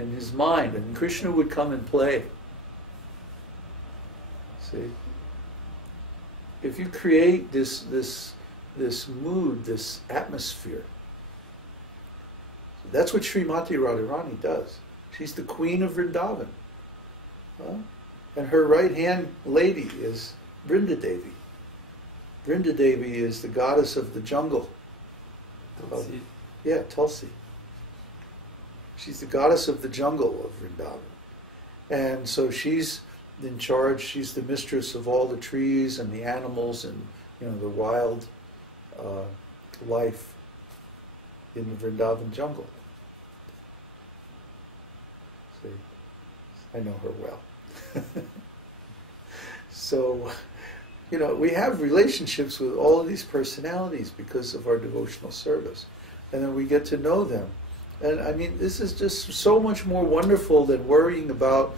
in his mind, and Krishna would come and play. See? If you create this mood, this atmosphere, that's what Srimati Radharani does. She's the queen of Vrindavan. Huh? And her right-hand lady is Vrinda Devi. Vrinda Devi is the goddess of the jungle. Tulsi. Yeah, Tulsi. She's the goddess of the jungle of Vrindavan. And so she's in charge, she's the mistress of all the trees and the animals and, you know, the wild life in the Vrindavan jungle. See, I know her well. So, you know, we have relationships with all of these personalities because of our devotional service. And then we get to know them. And I mean, this is just so much more wonderful than worrying about,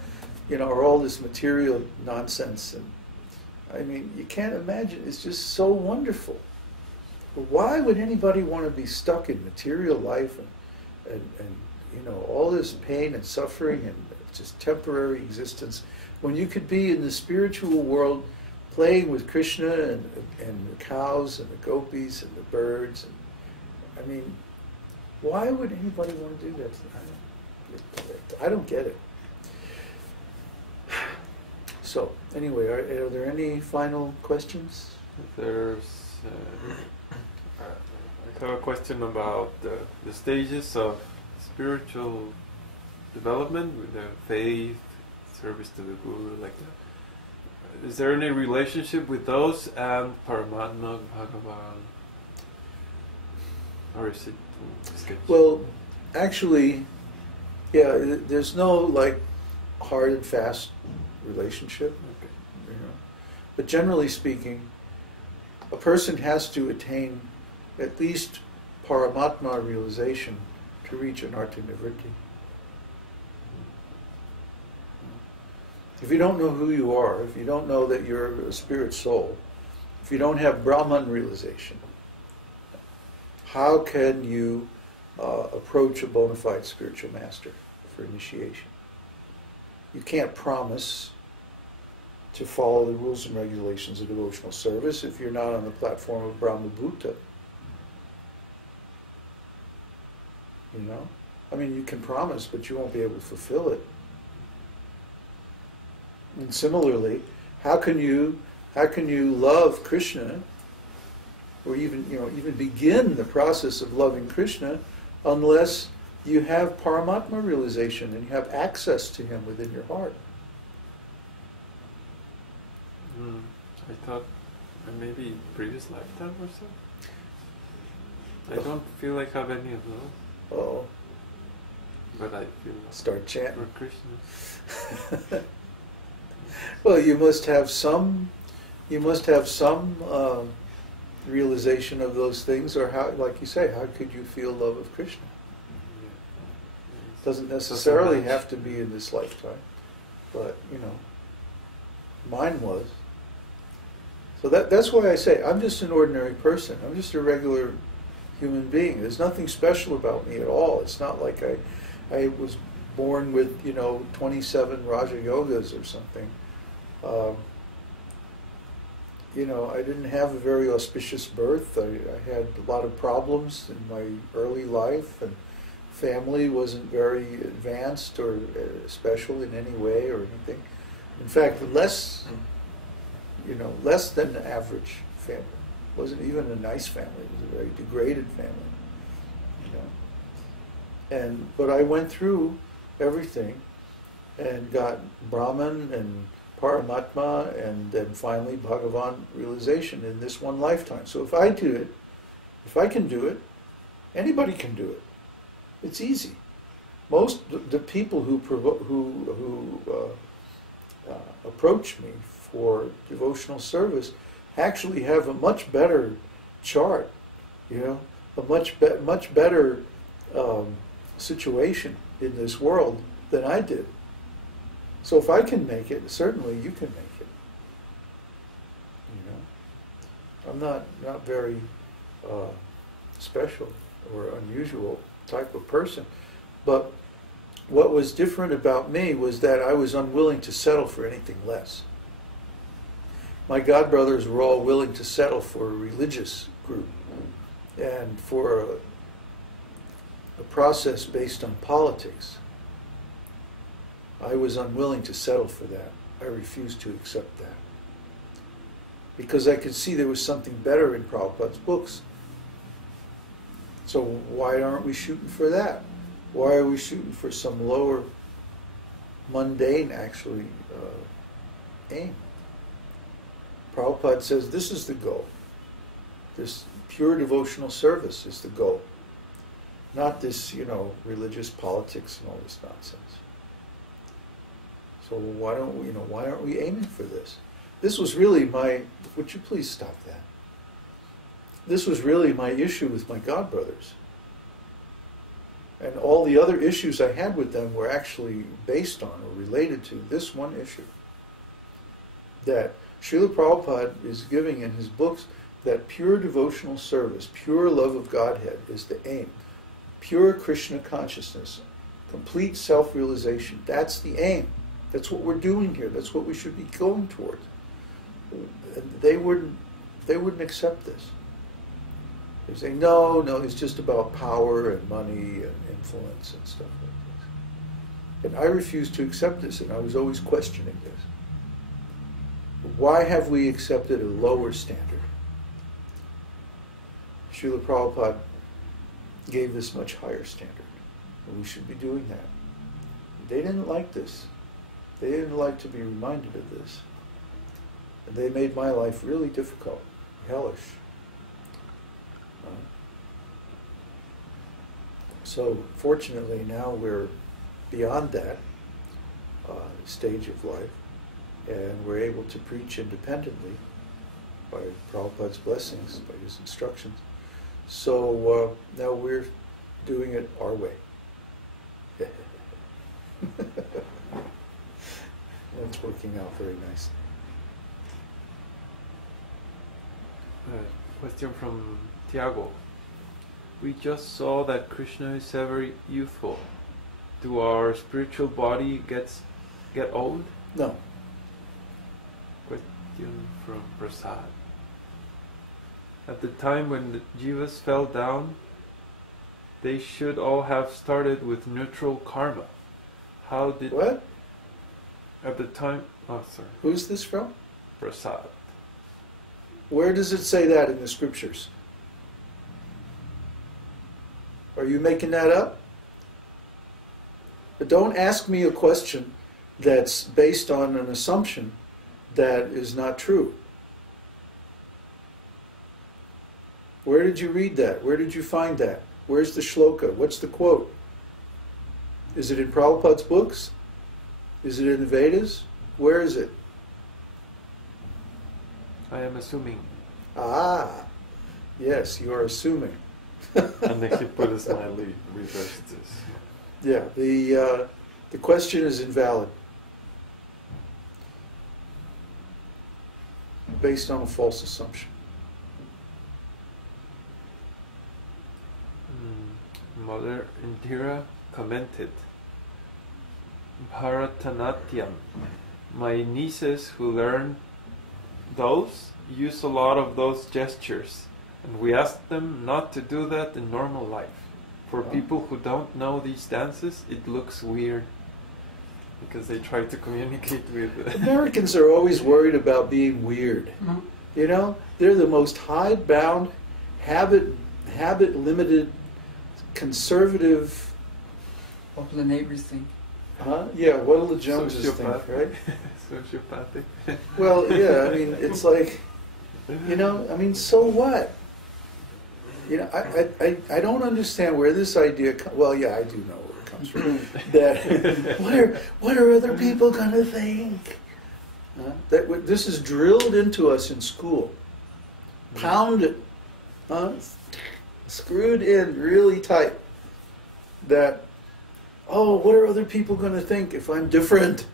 you know, all this material nonsense. And I mean, you can't imagine, it's just so wonderful. But why would anybody want to be stuck in material life and you know, all this pain and suffering and just temporary existence, when you could be in the spiritual world playing with Krishna and the cows and the gopis and the birds? And, I mean, why would anybody want to do that? I don't get it. So, anyway, are there any final questions? There's, I have a question about the stages of spiritual development with the faith, service to the Guru, like that. Is there any relationship with those and Paramatma, Bhagavan? Or is it sketchy? Well, actually, yeah, there's no like hard and fast relationship. Okay. You know. But generally speaking, a person has to attain at least Paramatma realization to reach anartha nivritti. If you don't know who you are, if you don't know that you're a spirit soul, if you don't have Brahman realization, how can you approach a bona fide spiritual master for initiation? You can't promise to follow the rules and regulations of devotional service if you're not on the platform of Brahma Bhuta. You know? I mean, you can promise, but you won't be able to fulfill it. And similarly, how can you love Krishna, or even begin the process of loving Krishna, unless you have Paramatma realization and you have access to him within your heart? I thought maybe previous lifetime or so. I don't feel like I have any of those. Oh. But I feel Start chanting. for Krishna. Well, you must have some realization of those things, or how, like you say, how could you feel love of Krishna? Yeah. Doesn't necessarily have to be in this lifetime, but you know, mine was. So that's why I say I'm just an ordinary person. I'm just a regular human being. There's nothing special about me at all. It's not like I was born with 27 Raja Yogas or something. I didn't have a very auspicious birth. I had a lot of problems in my early life, and family wasn't very advanced or special in any way or anything. In fact, less than the average family. It wasn't even a nice family. It was a very degraded family. But I went through everything and got Brahman and Paramatma and then finally Bhagavan realization in this one lifetime. So if I do it, if I can do it, anybody can do it. It's easy. Most the people who approach me for devotional service actually have a much better chart, a much better situation in this world than I did. So if I can make it, certainly you can make it. I'm not very special or unusual type of person, but what was different about me was that I was unwilling to settle for anything less. My godbrothers were all willing to settle for a religious group and for a process based on politics. I was unwilling to settle for that. I refused to accept that. Because I could see there was something better in Prabhupada's books. So why aren't we shooting for that? Why are we shooting for some lower, mundane, actually, aim? Prabhupada says this is the goal. This pure devotional service is the goal. Not this, religious politics and all this nonsense. So why aren't we aiming for this? This was really would you please stop that? This was really my issue with my godbrothers. And all the other issues I had with them were actually based on or related to this one issue. That Śrīla Prabhupada is giving in his books that pure devotional service, pure love of Godhead is the aim. Pure Kṛṣṇa consciousness, complete self-realization, that's the aim. That's what we're doing here. That's what we should be going towards. They wouldn't accept this. They say, no, it's just about power and money and influence and stuff like this. And I refused to accept this, and I was always questioning this. Why have we accepted a lower standard? Śrīla Prabhupada gave this much higher standard, and we should be doing that. They didn't like this. They didn't like to be reminded of this. And they made my life really difficult, hellish. So fortunately now we're beyond that stage of life, and we're able to preach independently by Prabhupada's blessings, by his instructions. So now we're doing it our way. It's working out very nicely. Question from Tiago. We just saw that Krishna is ever youthful. Do our spiritual body get old? No. Question from Prasad. At the time when the jivas fell down, they should all have started with neutral karma. How did... What? At the time... Oh, sorry. Who's this from? Prasad. Where does it say that in the scriptures? Are you making that up? But don't ask me a question that's based on an assumption that is not true. Where did you read that? Where did you find that? Where's the shloka? What's the quote? Is it in Prabhupada's books? Is it in the Vedas? Where is it? I am assuming. Ah, yes, you are assuming. And they keep put a smiley reverse this. Yeah, the question is invalid. Based on a false assumption. Mother Indira commented, Bharatanatyam. My nieces who learn those use a lot of those gestures, and we ask them not to do that in normal life. For people who don't know these dances, it looks weird because they try to communicate with... Americans are always worried about being weird. Mm-hmm. You know, they're the most hidebound, habit-limited, conservative... What do the neighbors think? Huh? Yeah, what do the Joneses think, right? Sociopathic. Well, yeah, I mean, it's like, so what? I don't understand where this idea well, yeah, I do know where it comes from. That what are other people going to think? This is drilled into us in school. Pounded. Screwed in really tight. That, what are other people going to think if I'm different?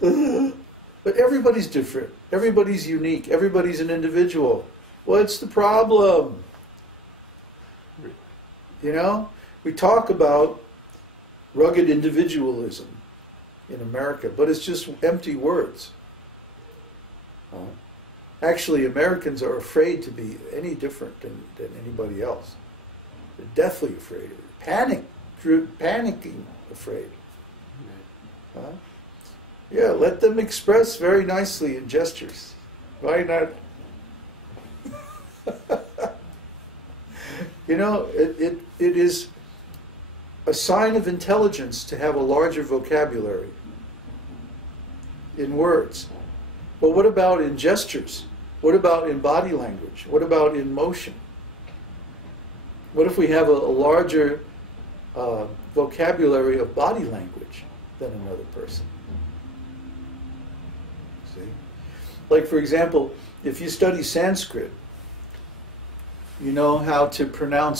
But everybody's different. Everybody's unique. Everybody's an individual. What's the problem? We talk about rugged individualism in America, but it's just empty words. Actually, Americans are afraid to be any different than anybody else. They're deathly afraid. Panicking afraid. Yeah, let them express very nicely in gestures. Why not? You know, it is a sign of intelligence to have a larger vocabulary in words. But what about in gestures? What about in body language? What about in motion? What if we have a larger vocabulary of body language than another person? See? Like, for example, if you study Sanskrit, you know how to pronounce